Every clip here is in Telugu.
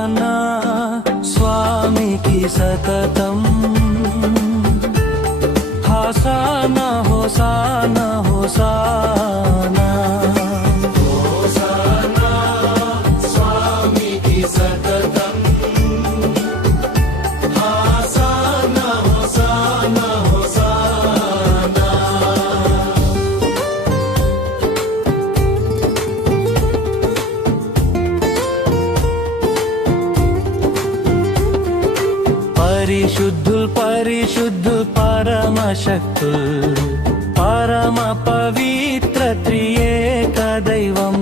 హోసానా స్వామికి సతతం హోసానా హోసానా హోసానా హోసానా స్వామికి సతతం హోసానా హోసానా హోసానా. పరిశుద్ధుల్ పరిశుద్ధుల్ పరమశక్తుల్ పరమ పవిత్ర త్రియేక దైవం.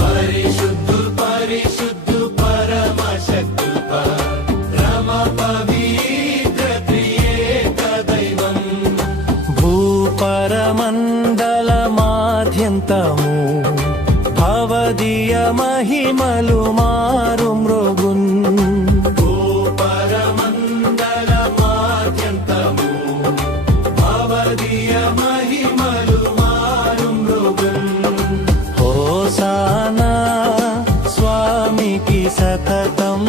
పరిశుద్ధుల్ పరిశుద్ధుల్ పరమశక్తుల్ పరమ పవిత్ర త్రియేక దైవం. భూపరమండలమాద్యంతము భవదీయ మహిమలు మారు మృగున్. హోసానా స్వామికి సతతం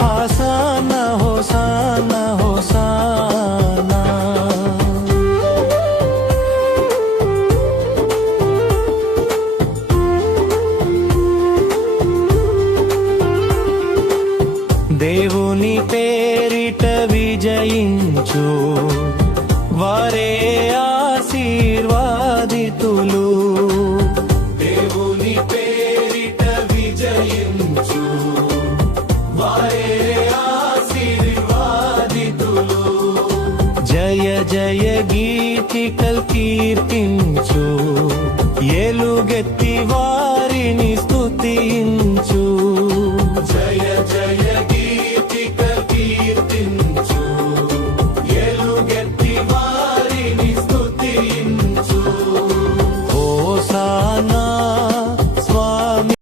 హోసానా హోసానా హోసానా. దేవుని పేరిట విజయించు వారే ఆశీర్వాదితులు. దేవుని పేరిట విజయించు వారే ఆశీర్వాదితులు. జయ జయ గీతికల్ కీర్తించు ఎలుగెత్తి వారిని స్తుతించు. జయ జయ